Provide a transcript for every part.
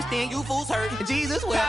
against, then you fools hurt. Jesus will.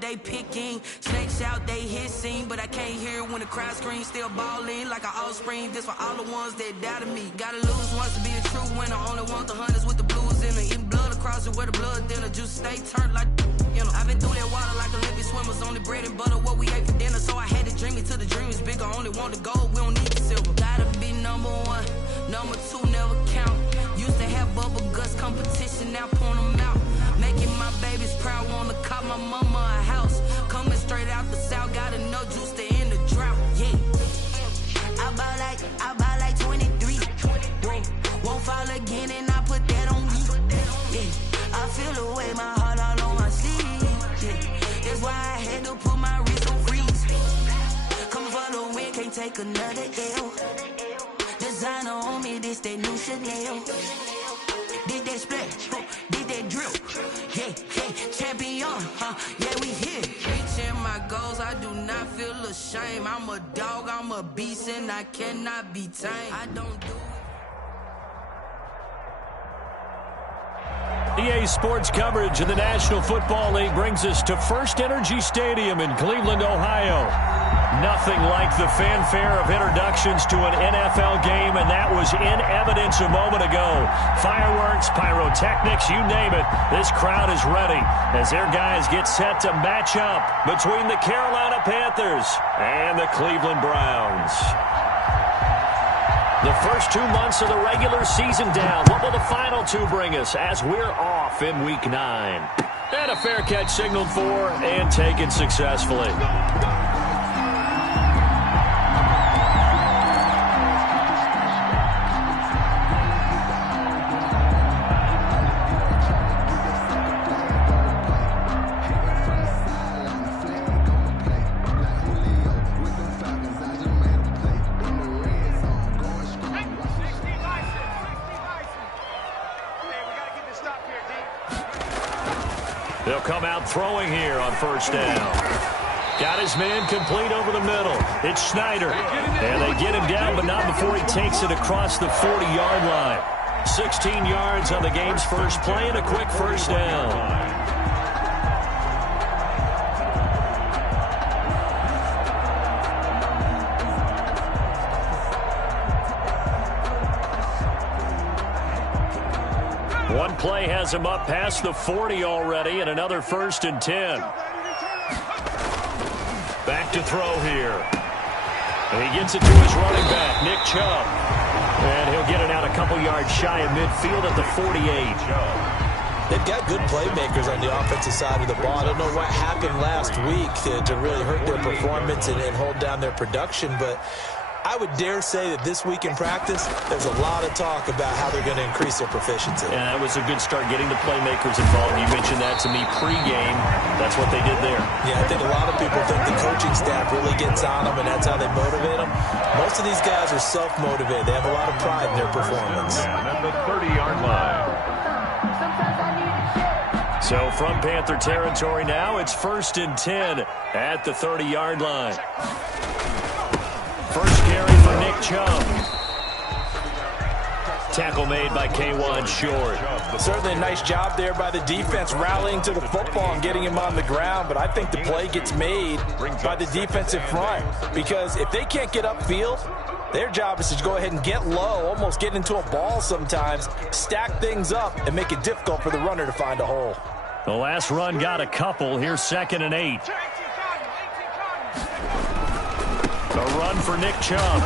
They picking snakes out, they hissing, but I can't hear when the crowd screams. Still balling like an offspring. This for all the ones that doubted me. Gotta lose once to be a true winner. Only want the hunters with the blues in it. Eating blood across it where the blood dinner. Juice stay turned like you know. I've been through that water like Olympic swimmers. Only bread and butter what we ate for dinner. So I had to dream it till the dream is bigger. Only want the gold, we don't need the silver. Gotta be number one, number two never count. Used to have bubble guts competition, now point them out. Making my babies proud, wanna cop my mama a house. Coming straight out the south, got enough juice to end the drought. Yeah, I buy like 23. Won't fall again, and I put that on me. Yeah, I feel the way, my heart all on my sleeve. Yeah, that's why I had to put my wrist on freeze. Coming for the win, can't take another L. Designer on me, this that new Chanel. Did that splash, did that drill. Yeah, champion, yeah, we here. Reaching my goals, I do not feel ashamed. I'm a dog, I'm a beast, and I cannot be tamed. I don't do it. EA Sports coverage of the National Football League brings us to First Energy Stadium in Cleveland, Ohio. Nothing like the fanfare of introductions to an NFL game, and that was in evidence a moment ago. Fireworks, pyrotechnics, you name it. This crowd is ready as their guys get set to match up between the Carolina Panthers and the Cleveland Browns. The first 2 months of the regular season down. What will the final two bring us as we're off in Week 9? And a fair catch signaled for and taken successfully. They'll come out throwing here on first down. Got his man complete over the middle. It's Snyder. And they get him down, but not before he takes it across the 40-yard line. 16 yards on the game's first play and a quick first down. One play has him up past the 40 already, and another 1st and 10. Back to throw here. And he gets it to his running back, Nick Chubb. And he'll get it out a couple yards shy of midfield at the 48. They've got good playmakers on the offensive side of the ball. I don't know what happened last week to really hurt their performance and hold down their production, but I would dare say that this week in practice, there's a lot of talk about how they're going to increase their proficiency. And that was a good start, getting the playmakers involved. You mentioned that to me pregame. That's what they did there. Yeah, I think a lot of people think the coaching staff really gets on them, and that's how they motivate them. Most of these guys are self-motivated. They have a lot of pride in their performance. And at the 30-yard line. So from Panther territory now, it's 1st and 10 at the 30-yard line. First carry for Nick Chubb. Tackle made by K1 Short. Certainly a nice job there by the defense rallying to the football and getting him on the ground, but I think the play gets made by the defensive front, because if they can't get upfield, their job is to go ahead and get low, almost get into a ball sometimes, stack things up, and make it difficult for the runner to find a hole. The last run got a couple. Here's 2nd and 8. A run for Nick Chubb.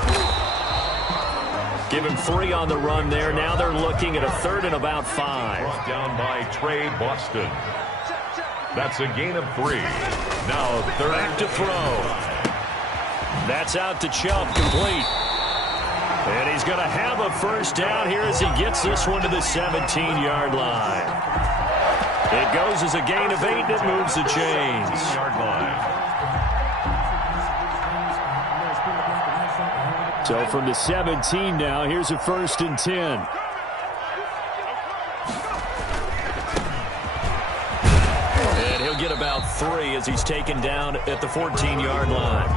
Give him 3 on the run there. Now they're looking at a 3rd and about 5. Brought down by Trey Boston. That's a gain of 3. Now 3rd. Back to throw. That's out to Chubb, complete. And he's going to have a first down here as he gets this one to the 17-yard line. It goes as a gain of 8, and it moves the chains. So from the 17 now, here's a 1st and 10. And he'll get about 3 as he's taken down at the 14-yard line.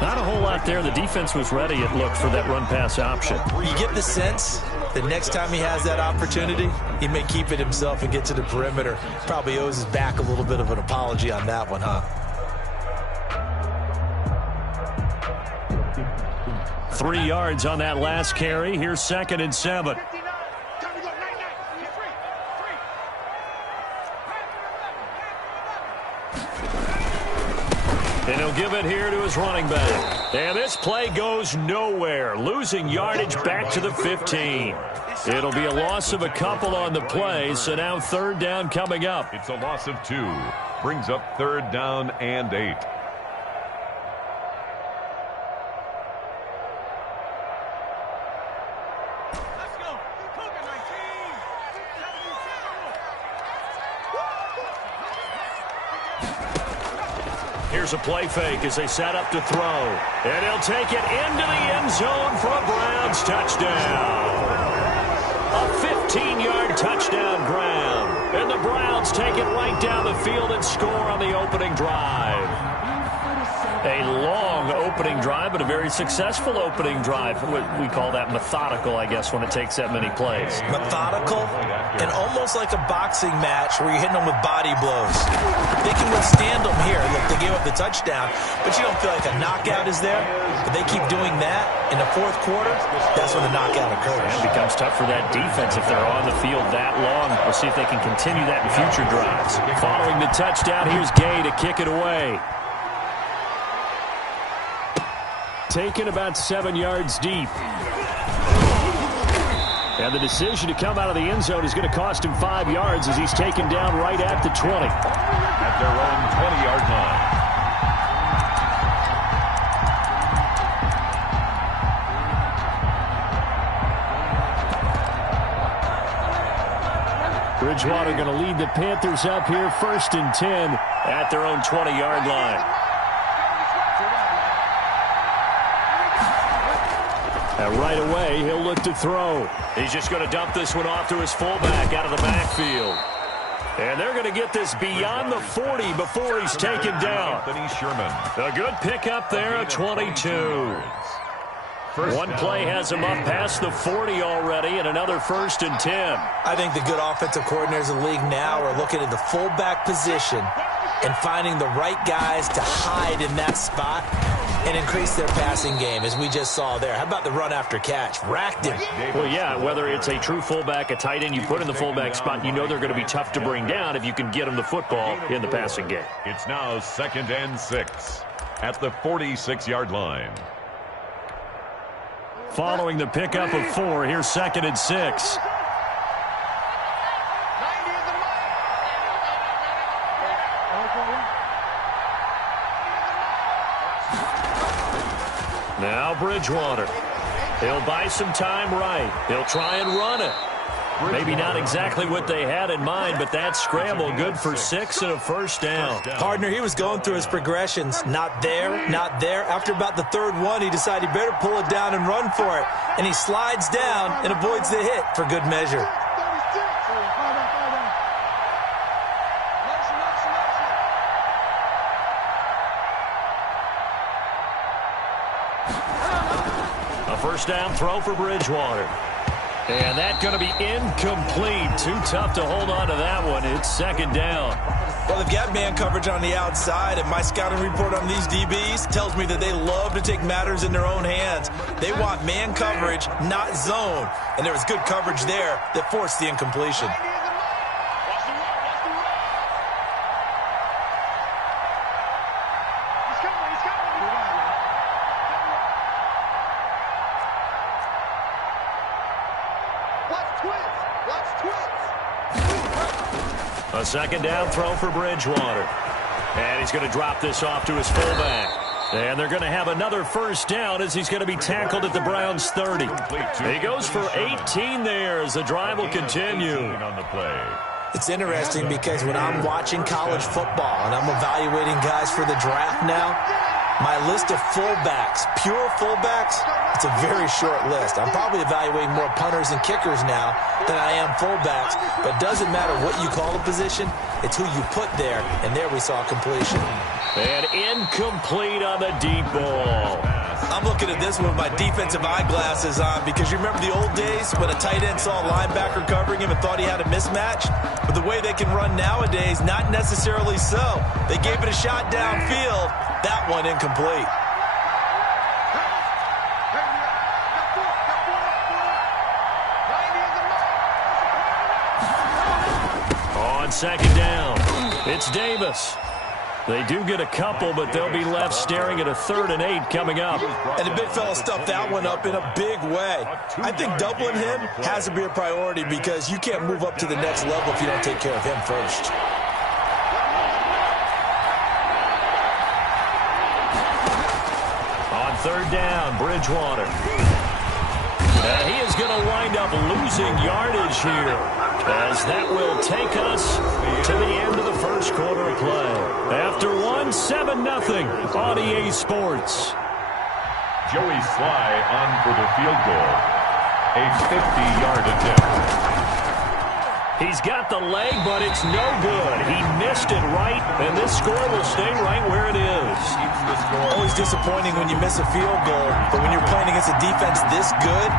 Not a whole lot there. The defense was ready, it looked, for that run-pass option. You get the sense that next time he has that opportunity, he may keep it himself and get to the perimeter. Probably owes his back a little bit of an apology on that one, huh? 3 yards on that last carry. Here's 2nd and 7. And he'll give it here to his running back. And this play goes nowhere. Losing yardage back to the 15. It'll be a loss of a couple on the play, so now 3rd down coming up. It's a loss of 2. Brings up 3rd down and 8. Here's a play fake as they set up to throw. And he'll take it into the end zone for a Browns touchdown. A 15-yard touchdown grab. And the Browns take it right down the field and score on the opening drive. A long opening drive, but a very successful opening drive. We call that methodical, I guess, when it takes that many plays. Methodical and almost like a boxing match where you're hitting them with body blows. They can withstand them here. Look, they gave up the touchdown, but you don't feel like a knockout is there. But they keep doing that in the 4th quarter, that's when the knockout occurs. It becomes tough for that defense if they're on the field that long. We'll see if they can continue that in future drives. Following the touchdown, here's Gay to kick it away. Taken about 7 yards deep. And the decision to come out of the end zone is going to cost him 5 yards as he's taken down right at the 20. At their own 20-yard line. Bridgewater going to lead the Panthers up here, 1st and 10 at their own 20-yard line. And right away, he'll look to throw. He's just going to dump this one off to his fullback out of the backfield. And they're going to get this beyond the 40 before he's taken down. A good pickup there at 22. One play has him up past the 40 already, and another 1st and 10. I think the good offensive coordinators in the league now are looking at the fullback position and finding the right guys to hide in that spot and increase their passing game, as we just saw there. How about the run after catch? Racked him. Well, yeah, whether it's a true fullback, a tight end you put in the fullback spot, you know they're going to be tough to bring down if you can get them the football in the passing game. It's now 2nd and 6 at the 46-yard line. following the pickup of 4. Here's 2nd and 6. Now Bridgewater. He'll buy some time right. He'll try and run it. Maybe not exactly what they had in mind, but that scramble good for 6 and a first down. Partner, he was going through his progressions. Not there, not there. After about the 3rd one, he decided he better pull it down and run for it. And he slides down and avoids the hit for good measure. A first down throw for Bridgewater. And that's going to be incomplete. Too tough to hold on to that one. It's 2nd down. Well, they've got man coverage on the outside, and my scouting report on these DBs tells me that they love to take matters in their own hands. They want man coverage, not zone. And there was good coverage there that forced the incompletion. A 2nd down throw for Bridgewater. And he's going to drop this off to his fullback. And they're going to have another first down as he's going to be tackled at the Browns' 30. He goes for 18 there as the drive will continue. It's interesting because when I'm watching college football and I'm evaluating guys for the draft now, my list of fullbacks, pure fullbacks, it's a very short list. I'm probably evaluating more punters and kickers now than I am fullbacks, but it doesn't matter what you call a position, it's who you put there, and there we saw completion. And incomplete on the deep ball. I'm looking at this one with my defensive eyeglasses on because you remember the old days when a tight end saw a linebacker covering him and thought he had a mismatch? But the way they can run nowadays, not necessarily so. They gave it a shot downfield. That one incomplete. On 2nd down, it's Davis. They do get a couple, but they'll be left staring at a 3rd and 8 coming up. And the big fella stuffed that one up in a big way. I think doubling him has to be a priority because you can't move up to the next level if you don't take care of him first. On 3rd down, Bridgewater. He is going to wind up losing yardage here, as that will take us to the end of the first quarter of play. After 7-0 on EA Sports. Joey Sly on for the field goal. A 50-yard attempt. He's got the leg, but it's no good. He missed it right, and this score will stay right where it is. Always disappointing when you miss a field goal, but when you're playing against a defense this good,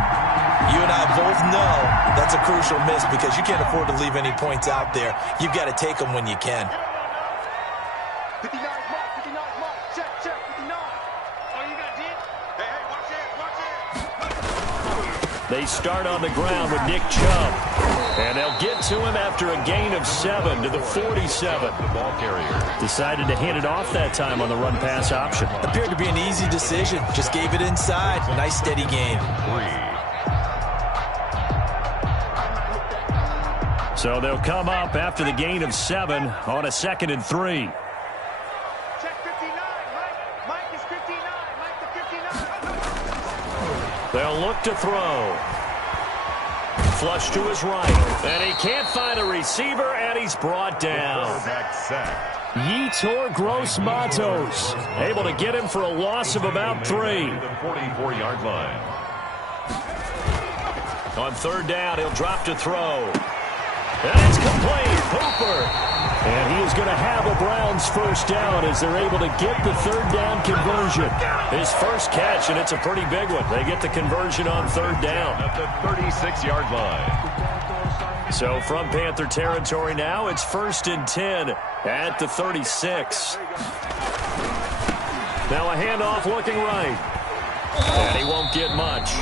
you and I both know that's a crucial miss because you can't afford to leave any points out there. You've got to take them when you can. 59 mark, 59 mark, check, 59. Oh, you got it? Hey, watch it. They start on the ground with Nick Chubb. And they'll get to him after a gain of 7 to the 47. The ball carrier Decided to hand it off that time on the run-pass option. Appeared to be an easy decision. Just gave it inside. Nice steady gain. 3. So they'll come up after the gain of 7 on a 2nd and 3. Check 59, Mike is 59, Mike the 59. They'll look to throw. Flush to his right. And he can't find a receiver, and he's brought down. Yetur Gross-Matos able to get him for a loss of about 3. The 44-yard line. On 3rd down, he'll drop to throw. And it's complete. Hooper. And he is going to have a Browns first down as they're able to get the 3rd down conversion. His first catch, and it's a pretty big one. They get the conversion on 3rd down. At the 36-yard line. So from Panther territory now, it's 1st and 10 at the 36. Now a handoff looking right. And he won't get much.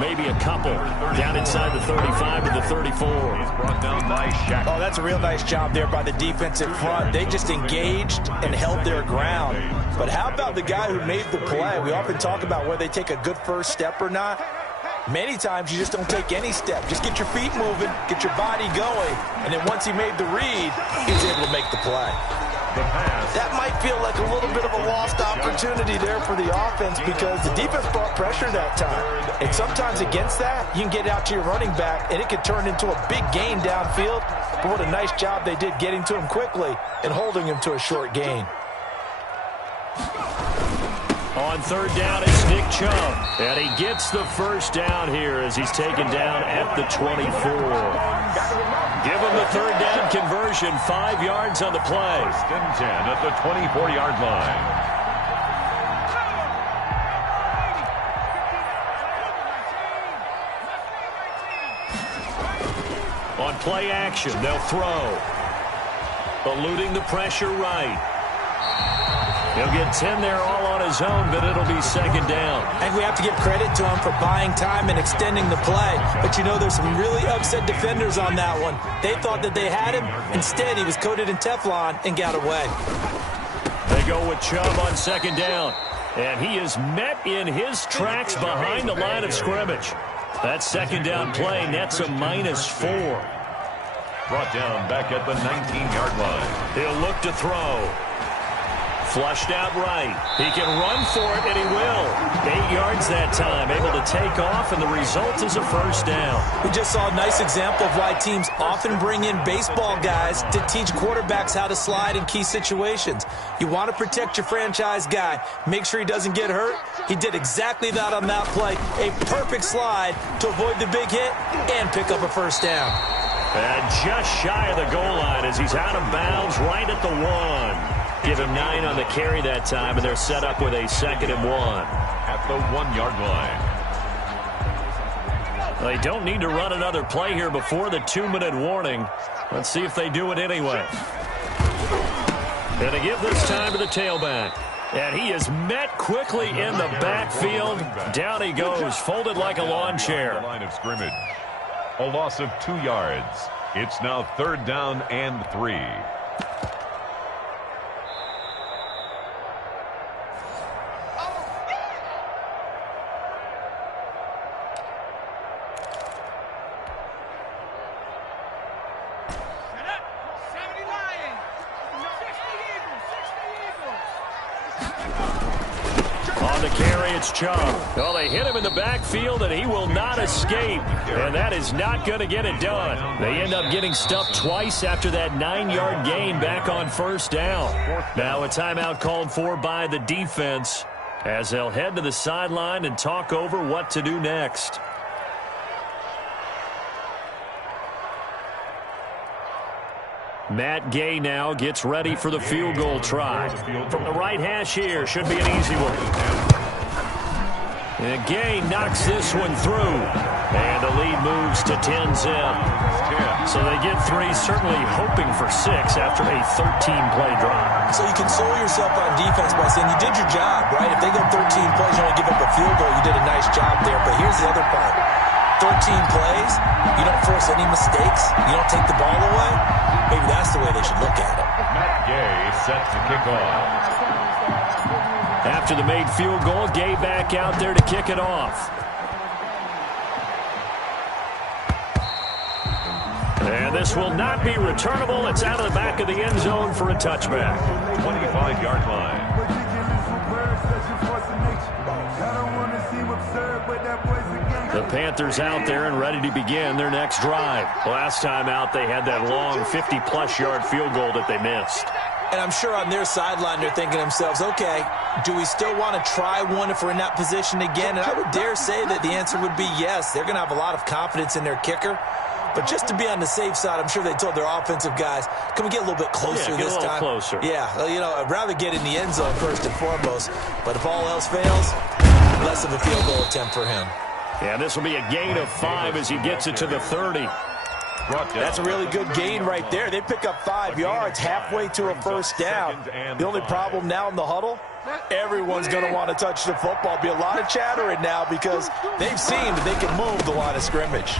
Maybe a couple down inside the 35 to the 34. He's brought down by Shaq. Oh, that's a real nice job there by the defensive front. They just engaged and held their ground. But how about the guy who made the play? We often talk about whether they take a good first step or not. Many times you just don't take any step. Just get your feet moving, get your body going, and then once he made the read, he was able to make the play. That might feel like a little bit of a lost opportunity there for the offense because the defense brought pressure that time. And sometimes against that, you can get out to your running back, and it could turn into a big gain downfield. But what a nice job they did getting to him quickly and holding him to a short gain. On third down, it's Nick Chubb. And he gets the first down here as he's taken down at the 24. Give him the third down conversion, 5 yards on the play. First and 10 at the 24-yard line. On play action, they'll throw. Eluding the pressure right. He'll get 10 there all on his own, but it'll be second down. I think we have to give credit to him for buying time and extending the play. But, you know, there's some really upset defenders on that one. They thought that they had him. Instead, he was coated in Teflon and got away. They go with Chubb on second down. And he is met in his tracks behind the line of scrimmage. That second down play nets a -4. Brought down back at the 19-yard line. He'll look to throw. Flushed out right. He can run for it, and he will. 8 yards that time, able to take off, and the result is a first down. We just saw a nice example of why teams often bring in baseball guys to teach quarterbacks how to slide in key situations. You want to protect your franchise guy. Make sure he doesn't get hurt. He did exactly that on that play. A perfect slide to avoid the big hit and pick up a first down. And just shy of the goal line as he's out of bounds right at the 1. Give him 9 on the carry that time, and they're set up with a 2nd and 1. At the 1-yard line. They don't need to run another play here before the 2-minute warning. Let's see if they do it anyway. And to give this time to the tailback. And he is met quickly in the backfield. Down he goes, folded like a lawn chair. Line of scrimmage. A loss of 2 yards. It's now 3rd down and 3. Chubb. Well, they hit him in the backfield, and he will not escape. And that is not going to get it done. They end up getting stuffed twice after that 9-yard gain back on first down. Now a timeout called for by the defense as they'll head to the sideline and talk over what to do next. Matt Gay now gets ready for the field goal try. From the right hash here, should be an easy one. And Gay knocks this one through. And the lead moves to 10-zip. So they get 3, certainly hoping for 6 after a 13-play drive. So you console yourself on defense by saying you did your job, right? If they go 13 plays, you only give up a field goal, you did a nice job there. But here's the other part. 13 plays, you don't force any mistakes, you don't take the ball away. Maybe that's the way they should look at it. Matt Gay set to kick off. After the made field goal, Gay back out there to kick it off. And this will not be returnable. It's out of the back of the end zone for a touchback. 25-yard line. The Panthers out there and ready to begin their next drive. Last time out, they had that long 50-plus yard field goal that they missed. And I'm sure on their sideline they're thinking to themselves, okay, do we still want to try one if we're in that position again? And I would dare say that the answer would be yes. They're going to have a lot of confidence in their kicker. But just to be on the safe side, I'm sure they told their offensive guys, can we get a little bit closer this time? Closer. Yeah, you know, I'd rather get in the end zone first and foremost. But if all else fails, less of a field goal attempt for him. Yeah, this will be a gain of 5 as he gets it to the 30. That's a really good gain right there. They pick up 5 yards halfway to a first down. The only problem now in the huddle, everyone's going to want to touch the football. Be a lot of chattering now because they've seen that they can move the line of scrimmage.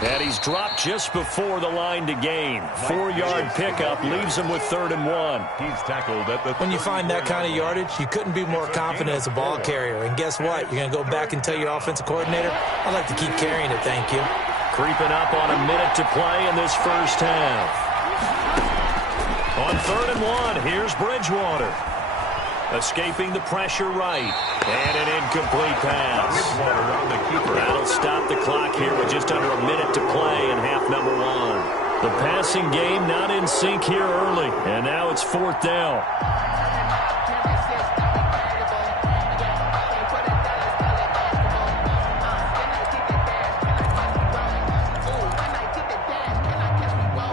And he's dropped just before the line to gain. 4-yard pickup leaves him with 3rd and 1. He's tackled at the... When you find that kind of yardage, you couldn't be more confident as a ball carrier. And guess what? You're going to go back and tell your offensive coordinator, I'd like to keep carrying it, thank you. Creeping up on a minute to play in this first half. On 3rd and 1, here's Bridgewater. Escaping the pressure right. And an incomplete pass. That'll stop the clock here with just under a minute to play in half number 1. The passing game not in sync here early. And now it's 4th down.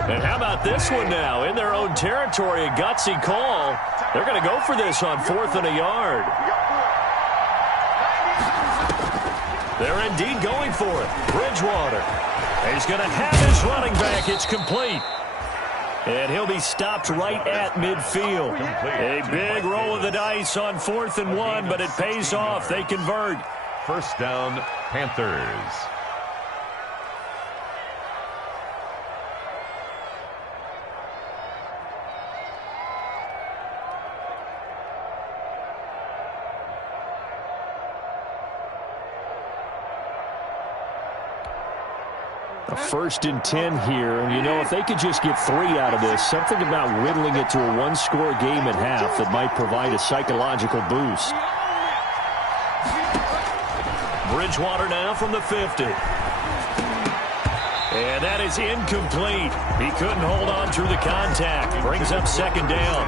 And how about this one now? In their own territory, a gutsy call. They're going to go for this on 4th and a yard. They're indeed going for it. Bridgewater. He's going to have his running back. It's complete. And he'll be stopped right at midfield. A big roll of the dice on 4th and 1, but it pays off. They convert. First down, Panthers. A 1st and 10 here, and you know, if they could just get 3 out of this, something about whittling it to a 1-score game at half that might provide a psychological boost. Bridgewater now from the 50. And that is incomplete. He couldn't hold on through the contact. Brings up 2nd down.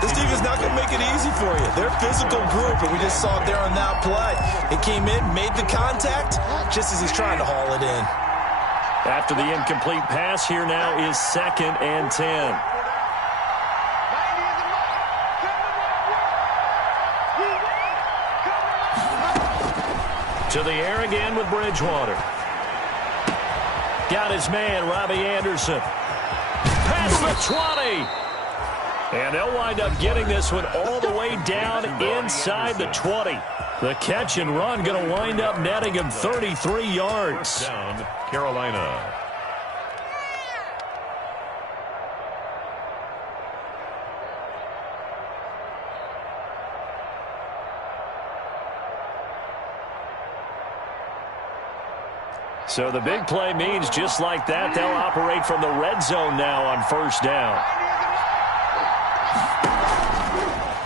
This defense is not going to make it easy for you. They're a physical group, and we just saw it there on that play. It came in, made the contact, just as he's trying to haul it in. After the incomplete pass, here now is 2nd and 10. To the air again with Bridgewater. Got his man, Robbie Anderson. Past the 20. And they'll wind up getting this one all the way down inside the 20. The catch and run going to wind up netting him 33 yards. Down, Carolina. So the big play means just like that, they'll operate from the red zone now on 1st down.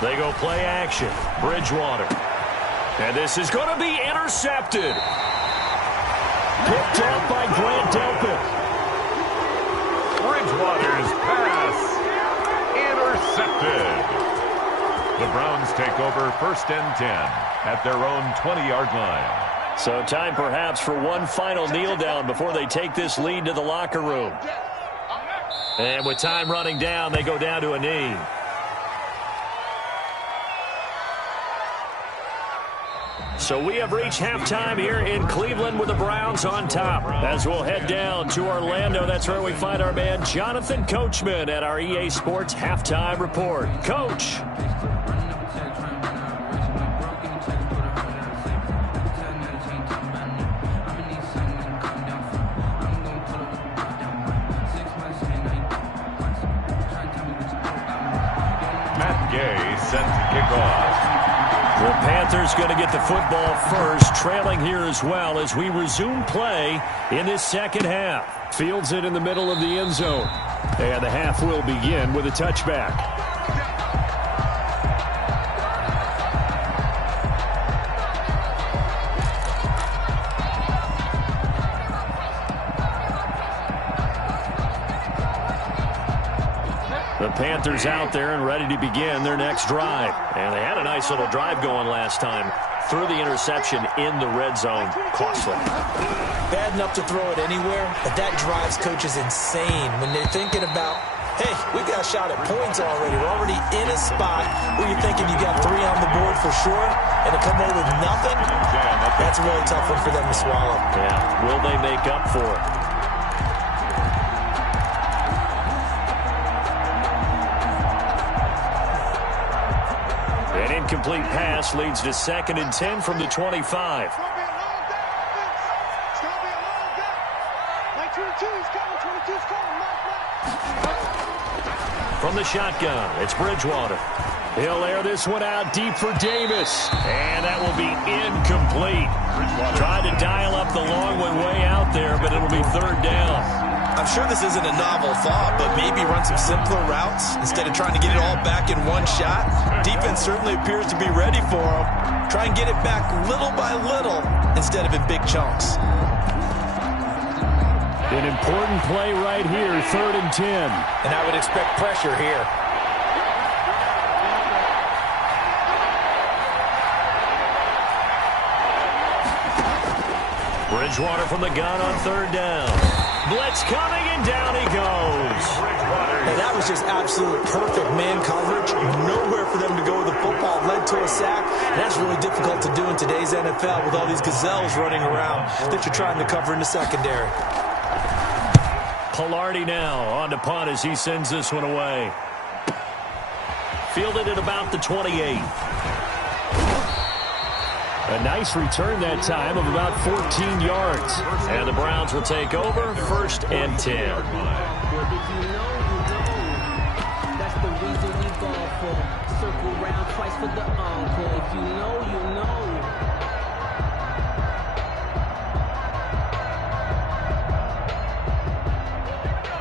They go play action. Bridgewater. And this is going to be intercepted. Picked up by Grant Delpit. Bridgewater's pass intercepted. The Browns take over 1st and 10 at their own 20-yard line. So time perhaps for one final kneel down before they take this lead to the locker room. And with time running down, they go down to a knee. So we have reached halftime here in Cleveland with the Browns on top. As we'll head down to Orlando, that's where we find our man Jonathan Coachman at our EA Sports Halftime Report. Coach. Set to kick off. The Panthers going to get the football first, trailing here as well as we resume play in this second half. Fields it in the middle of the end zone. And the half will begin with a touchback. The Panthers out there and ready to begin their next drive. And they had a nice little drive going last time. Threw the interception in the red zone. Costly. Bad enough to throw it anywhere, but that drives coaches insane when they're thinking about, hey, we got a shot at points already. We're already in a spot where you're thinking you got 3 on the board for sure, and to come away with nothing, that's a really tough one for them to swallow. Yeah, will they make up for it? An incomplete pass leads to 2nd and 10 from the 25. Like 22, he's coming. 22's coming. From the shotgun, it's Bridgewater. He'll air this one out deep for Davis. And that will be incomplete. Tried to dial up the long one way out there, but it'll be third down. I'm sure this isn't a novel thought, but maybe run some simpler routes instead of trying to get it all back in one shot. Defense certainly appears to be ready for him. Try and get it back little by little instead of in big chunks. An important play right here, 3rd and 10. And I would expect pressure here. Bridgewater from the gun on 3rd down. Blitz coming, and down he goes. And that was just absolute perfect man coverage. Nowhere for them to go with the football. Led to a sack. And that's really difficult to do in today's NFL with all these gazelles running around that you're trying to cover in the secondary. Pilardi now on to punt as he sends this one away. Fielded at about the 28. A nice return that time of about 14 yards. And the Browns will take over, 1st and 10. That's the reason we go for. Circle round twice for the encore. If you know, you know.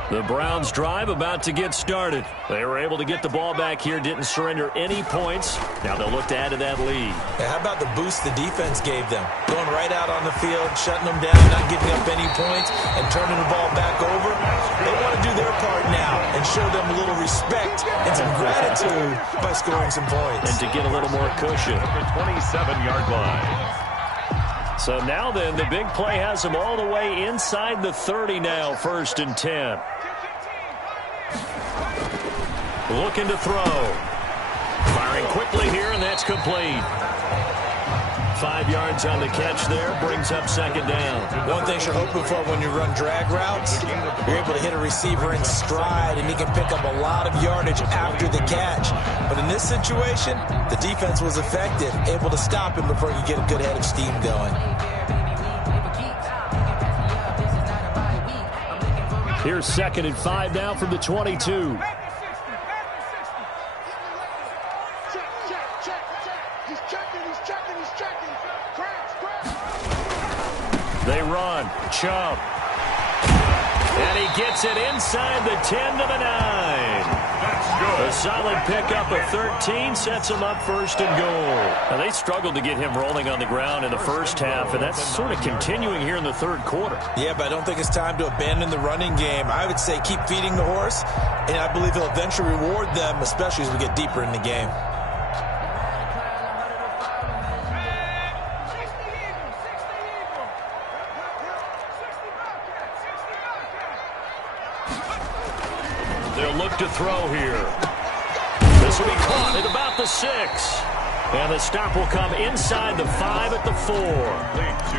The Browns drive about to get started. They were able to get the ball back here, didn't surrender any points. Now they'll look to add to that lead. Yeah, how about the boost the defense gave them? Going right out on the field, shutting them down, not giving up any points, and turning the ball back over. They want to do their part now and show them a little respect and some gratitude by scoring some points. And to get a little more cushion. The 27-yard line. So now then, the big play has them all the way inside the 30 now, 1st and 10. Looking to throw. Firing quickly here, and that's complete. 5 yards on the catch there, brings up 2nd down. One thing you're hoping for when you run drag routes, you're able to hit a receiver in stride, and he can pick up a lot of yardage after the catch. But in this situation, the defense was effective, able to stop him before he could get a good head of steam going. Here's 2nd and 5 now from the 22. They run. Chubb. And he gets it inside the 10 to the 9. A solid pickup of 13 sets him up 1st and goal. Now, they struggled to get him rolling on the ground in the first half, and that's sort of continuing here in the 3rd quarter. Yeah, but I don't think it's time to abandon the running game. I would say keep feeding the horse, and I believe he'll eventually reward them, especially as we get deeper in the game. They'll look to throw here. This will be caught at about the 6. And the stop will come inside the 5 at the 4.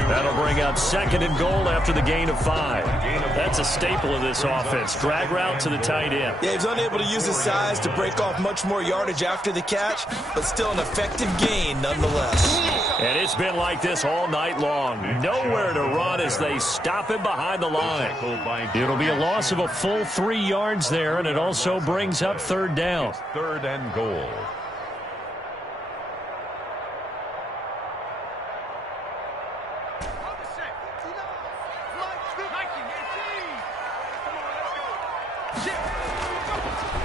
That'll bring up 2nd and goal after the gain of 5. That's a staple of this offense. Drag route to the tight end. Yeah, he's unable to use his size to break off much more yardage after the catch, but still an effective gain nonetheless. And it's been like this all night long. Nowhere to run as they stop him behind the line. It'll be a loss of a full 3 yards there, and it also brings up 3rd down. 3rd and goal.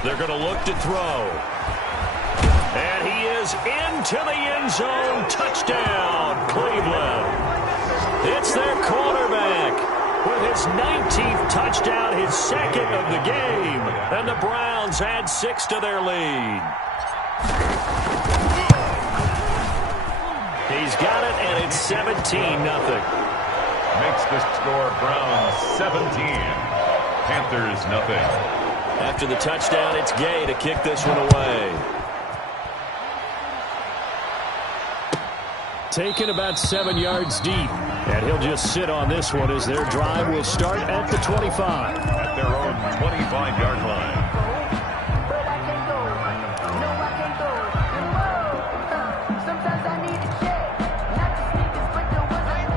They're going to look to throw. And he is into the end zone. Touchdown, Cleveland. It's their quarterback with his 19th touchdown, his 2nd of the game. And the Browns add 6 to their lead. He's got it, and it's 17-0. Makes the score Browns 17. Panthers nothing. After the touchdown, it's Gay to kick this one away. Taken about 7 yards deep. And he'll just sit on this one as their drive will start at the 25. At their own 25-yard line.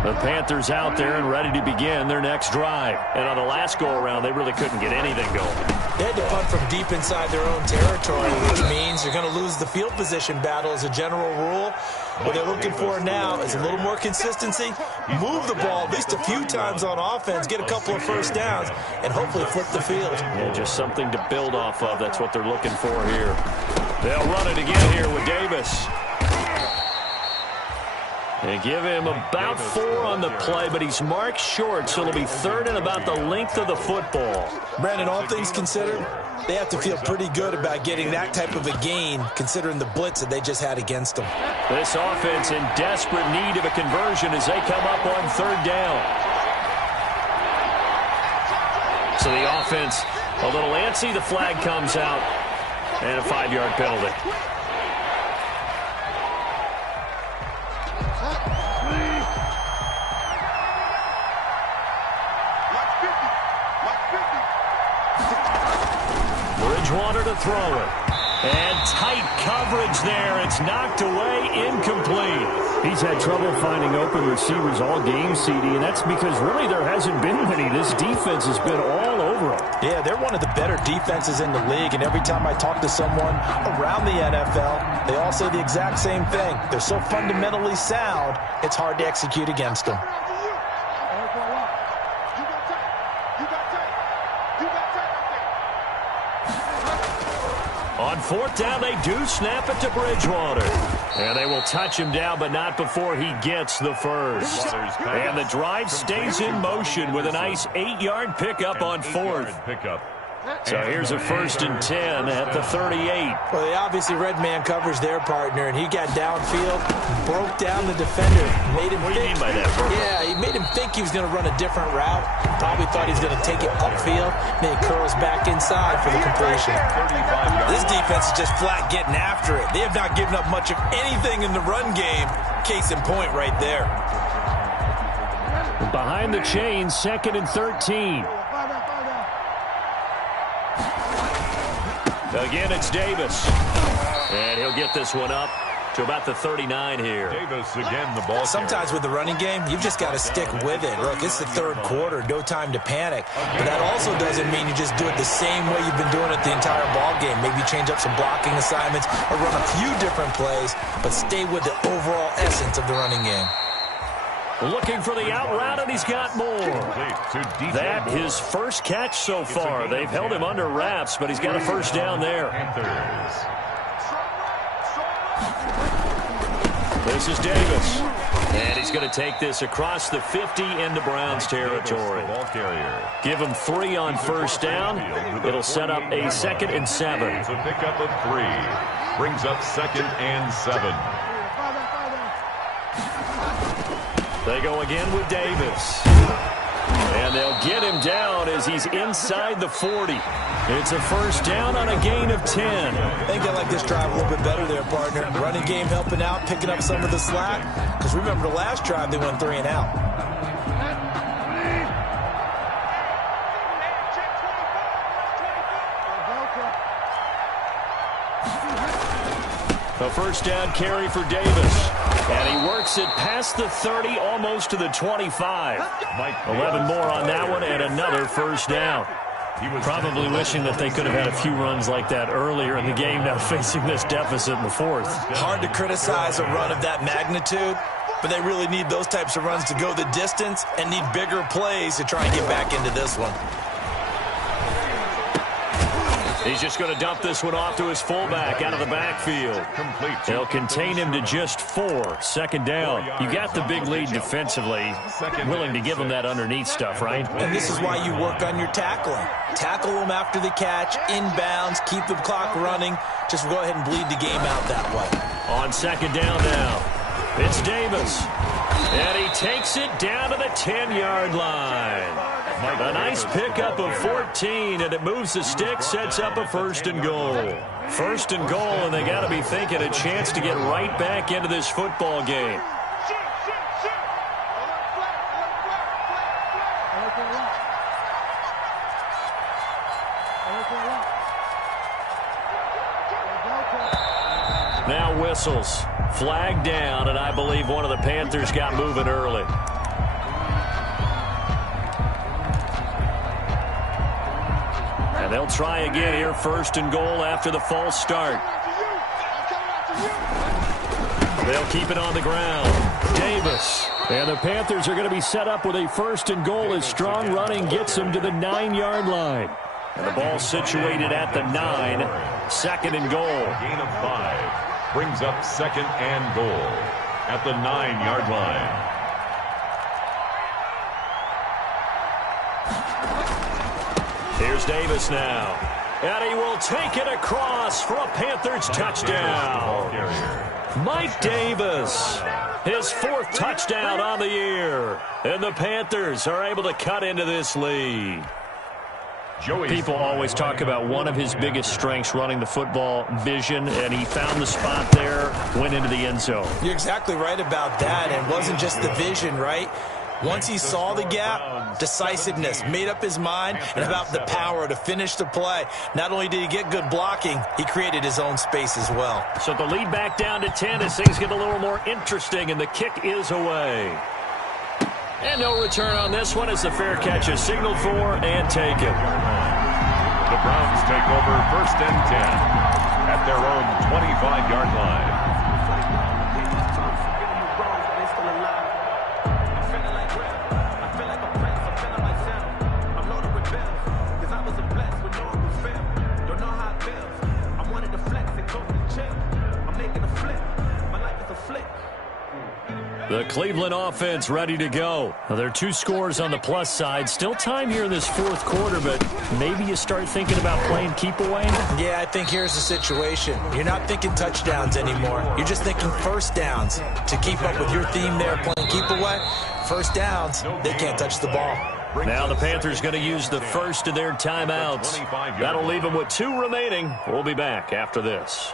The Panthers out there and ready to begin their next drive. And on the last go-around, they really couldn't get anything going. They had to punt from deep inside their own territory, which means you're going to lose the field position battle as a general rule. What they're looking for now is a little more consistency, move the ball at least a few times on offense, get a couple of first downs, and hopefully flip the field. Yeah, just something to build off of. That's what they're looking for here. They'll run it again here with Davis. They give him about 4 on the play, but he's marked short, so it'll be 3rd and about the length of the football. Brandon, all things considered, they have to feel pretty good about getting that type of a gain, considering the blitz that they just had against them. This offense in desperate need of a conversion as they come up on 3rd down. So the offense a little antsy. The flag comes out, and a 5-yard penalty. Bridgewater to throw it. And tight coverage there. It's knocked away, incomplete. He's had trouble finding open receivers all game, CD, and that's because really there hasn't been many. This defense has been all over him. Yeah, they're one of the better defenses in the league, and every time I talk to someone around the NFL, they all say the exact same thing. They're so fundamentally sound, it's hard to execute against them. On 4th down, they do snap it to Bridgewater. And they will touch him down, but not before he gets the first. And the drive stays in motion with a nice 8-yard pickup on 4th. So here's a 1st and 10 at the 38. Well, they obviously red man coverage their partner, and he got downfield, broke down the defender, made him What do you mean by that? Yeah, he made him think he was going to run a different route. Probably thought he was going to take it upfield, then he curls back inside for the completion. This defense is just flat getting after it. They have not given up much of anything in the run game. Case in point right there. Behind the chains, 2nd and 13. Again, it's Davis. And he'll get this one up to about the 39 here. Davis again, the ball. Sometimes with the running game, you've just got to stick with it. Look, it's the 3rd quarter, no time to panic. But that also doesn't mean you just do it the same way you've been doing it the entire ball game. Maybe change up some blocking assignments or run a few different plays, but stay with the overall essence of the running game. Looking for the out route, and he's got more. That his first catch so far. They've held him under wraps, but he's got a 1st down there. This is Davis. And he's going to take this across the 50 into Browns territory. Give him 3 on 1st down. It'll set up a 2nd and 7. It's a pickup of 3. Brings up 2nd and 7. They go again with Davis. And they'll get him down as he's inside the 40. It's a 1st down on a gain of 10. I think they like this drive a little bit better there, partner. The running game helping out, picking up some of the slack. Because remember the last drive, they went 3 and out. A 1st down carry for Davis. And he works it past the 30, almost to the 25. 11 more on that one, and another 1st down. Probably wishing that they could have had a few runs like that earlier in the game, now facing this deficit in the 4th. Hard to criticize a run of that magnitude, but they really need those types of runs to go the distance and need bigger plays to try and get back into this one. He's just going to dump this one off to his fullback out of the backfield. They'll contain him to just 4. 2nd down. You got the big lead defensively. Willing to give him that underneath stuff, right? And this is why you work on your tackling. Tackle them after the catch, inbounds, keep the clock running. Just go ahead and bleed the game out that way. On 2nd down now, it's Davis. And he takes it down to the 10-yard line. A nice pickup of 14, and it moves the stick, sets up a 1st and goal. 1st and goal, and they got to be thinking a chance to get right back into this football game. Now whistles. Flag down, and I believe one of the Panthers got moving early. And they'll try again here, first and goal after the false start. They'll keep it on the ground. Davis. And the Panthers are going to be set up with a first and goal as strong running gets them to the 9-yard line. And the ball situated at the 9. Second and goal. Gain of 5 brings up second and goal at the 9-yard line. Here's Davis now. And he will take it across for a Panthers touchdown. Mike Davis, his 4th touchdown on the year. And the Panthers are able to cut into this lead. People always talk about one of his biggest strengths running the football, vision, and he found the spot there, went into the end zone. You're exactly right about that. And it wasn't just the vision, right? Once he saw the gap, decisiveness, made up his mind, and about the power to finish the play. Not only did he get good blocking, he created his own space as well. So the lead back down to 10 as things get a little more interesting, and the kick is away. And no return on this one as the fair catch is signaled for and taken. The Browns take over first and 10 at their own 25-yard line. The Cleveland offense ready to go. Now, there are 2 scores on the plus side. Still time here in this 4th quarter, but maybe you start thinking about playing keep away? Yeah, I think here's the situation. You're not thinking touchdowns anymore. You're just thinking first downs. To keep up with your theme there, playing keep away, first downs, they can't touch the ball. Now the Panthers going to use the first of their timeouts. That'll leave them with 2 remaining. We'll be back after this.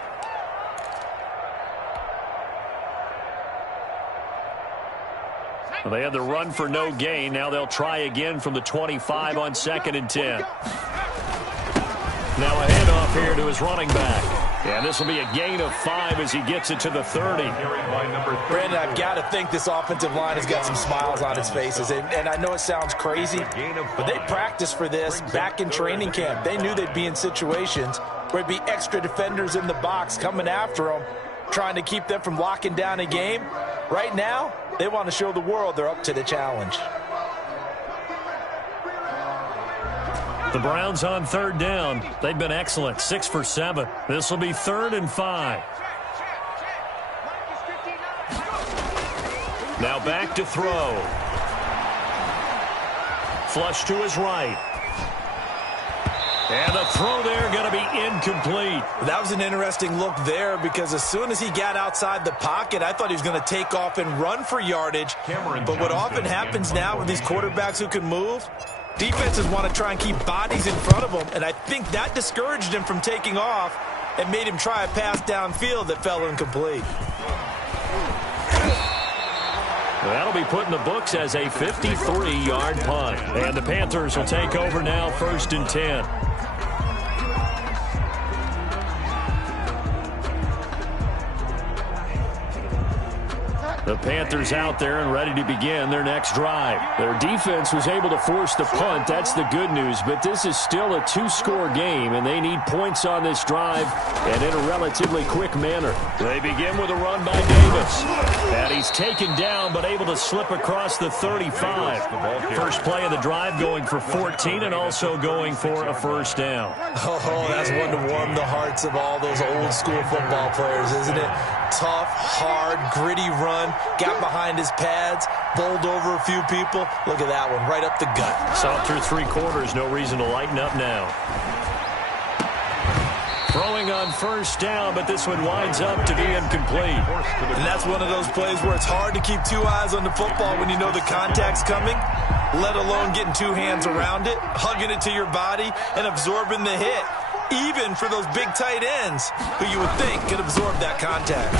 Well, they had the run for no gain. Now they'll try again from the 25 on 2nd and 10. Now a handoff here to his running back. And this will be a gain of 5 as he gets it to the 30. Brandon, I've got to think this offensive line has got some smiles on its faces. And I know it sounds crazy, but they practiced for this back in training camp. They knew they'd be in situations where there'd be extra defenders in the box coming after them, trying to keep them from locking down a game. Right now, they want to show the world they're up to the challenge. The Browns on 3rd down. They've been excellent, 6 for 7. This will be 3rd and 5. Now back to throw. Flush to his right. And the throw there going to be incomplete. That was an interesting look there because as soon as he got outside the pocket, I thought he was going to take off and run for yardage. But what often happens now with these quarterbacks who can move, defenses want to try and keep bodies in front of them, and I think that discouraged him from taking off and made him try a pass downfield that fell incomplete. That'll be put in the books as a 53-yard punt. And the Panthers will take over now, 1st and 10. The Panthers out there and ready to begin their next drive. Their defense was able to force the punt. That's the good news. But this is still a 2-score game, and they need points on this drive and in a relatively quick manner. They begin with a run by Davis. And he's taken down but able to slip across the 35. First play of the drive going for 14 and also going for a first down. Oh, that's one to warm the hearts of all those old-school football players, isn't it? Tough, hard, gritty run. Got behind his pads, bowled over a few people. Look at that one, right up the gut. So through 3 quarters, no reason to lighten up now. Throwing on first down, but this one winds up to be incomplete. And that's one of those plays where it's hard to keep 2 eyes on the football when you know the contact's coming, let alone getting 2 hands around it, hugging it to your body, and absorbing the hit. Even for those big tight ends who you would think could absorb that contact.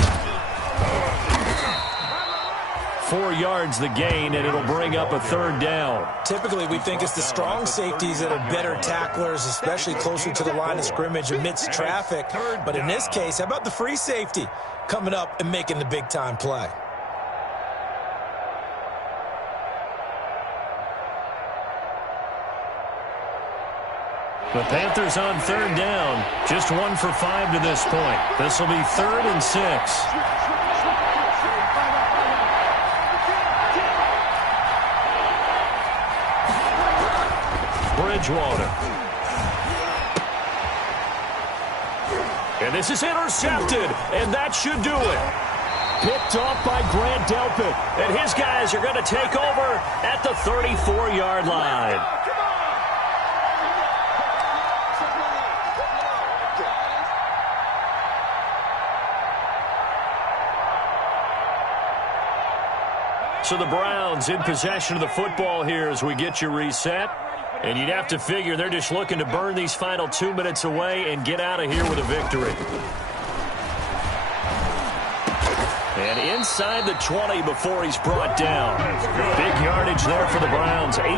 4 yards the gain, and it'll bring up a 3rd down. Typically, we think it's the strong safeties that are better tacklers, especially closer to the line of scrimmage amidst traffic. But in this case, how about the free safety coming up and making the big-time play? The Panthers on third down. Just 1 for 5 to this point. This will be 3rd and 6. Bridgewater. And this is intercepted, and that should do it. Picked off by Grant Delpit, and his guys are going to take over at the 34-yard line. So the Browns in possession of the football here as we get you reset. And you'd have to figure they're just looking to burn these final 2 minutes away and get out of here with a victory. And inside the 20 before he's brought down. Big yardage there for the Browns, 18.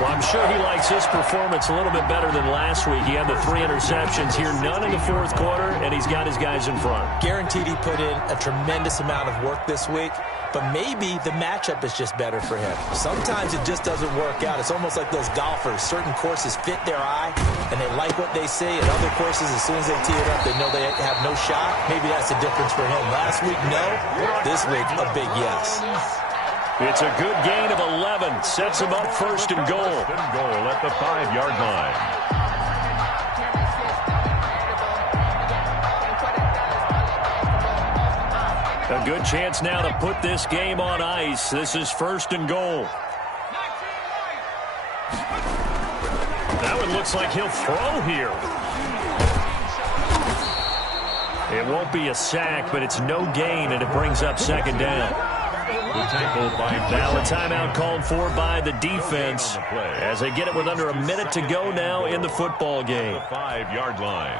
Well, I'm sure he likes his performance a little bit better than last week. He had the 3 interceptions here, none in the fourth quarter, and he's got his guys in front. Guaranteed he put in a tremendous amount of work this week, but maybe the matchup is just better for him. Sometimes it just doesn't work out. It's almost like those golfers. Certain courses fit their eye, and they like what they see. And other courses, as soon as they tee it up, they know they have no shot. Maybe that's the difference for him. Last week, no. This week, a big yes. It's a good gain of 11. Sets him up 1st and goal. 1st and goal at the 5-yard line. A good chance now to put this game on ice. This is 1st and goal. That one looks like he'll throw here. It won't be a sack, but it's no gain, and it brings up 2nd down. Now a timeout called for by the defense as they get it with under a minute to go now in the football game. 5-yard line.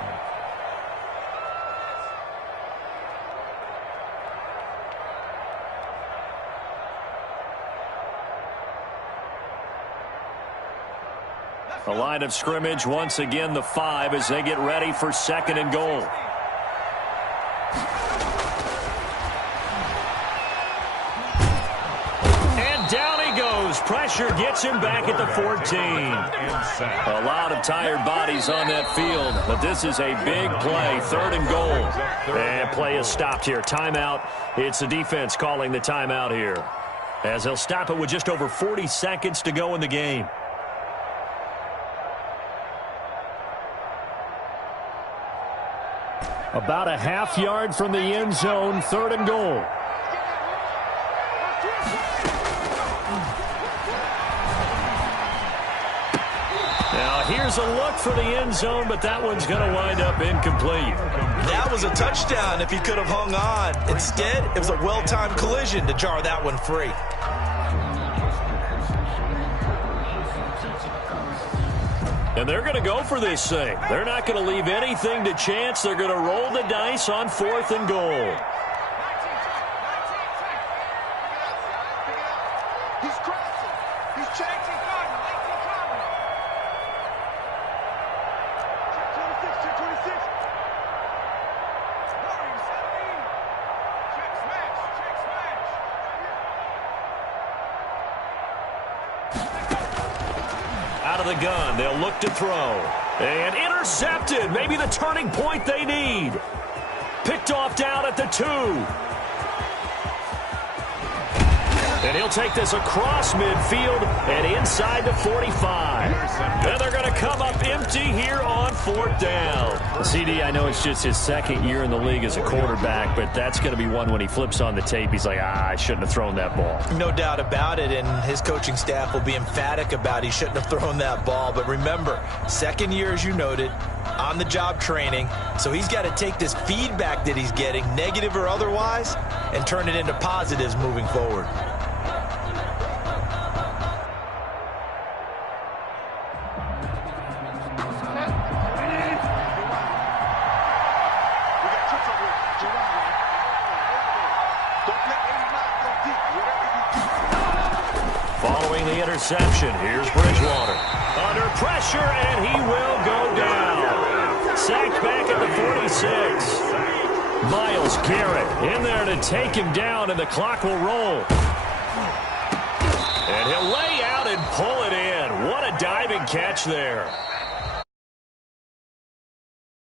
A line of scrimmage, once again the 5 as they get ready for 2nd and goal. And down he goes. Pressure gets him back at the 14. A lot of tired bodies on that field, but this is a big play. 3rd and goal. And play is stopped here. Timeout. It's the defense calling the timeout here, as they'll stop it with just over 40 seconds to go in the game. About a half yard from the end zone, 3rd and goal. Now here's a look for the end zone, but that one's going to wind up incomplete. That was a touchdown if he could have hung on. Instead, it was a well-timed collision to jar that one free. And they're going to go for this thing. They're not going to leave anything to chance. They're going to roll the dice on 4th and goal. He's crossing. He's changing. 26. Out of the gun, they'll look to throw. And intercepted. Maybe the turning point they need. Picked off down at the 2. And he'll take this across midfield and inside the 45. And they're going to come up empty here on 4th down. CD, I know it's just his 2nd year in the league as a quarterback, but that's going to be one when he flips on the tape. He's like, I shouldn't have thrown that ball. No doubt about it, and his coaching staff will be emphatic about he shouldn't have thrown that ball. But remember, 2nd year, as you noted, on-the-job training, so he's got to take this feedback that he's getting, negative or otherwise, and turn it into positives moving forward. Following the interception, here's Bridgewater. Under pressure, and he will go down. Sacked back at the 46. Myles Garrett in there to take him down, and the clock will roll. And he'll lay out and pull it in. What a diving catch there.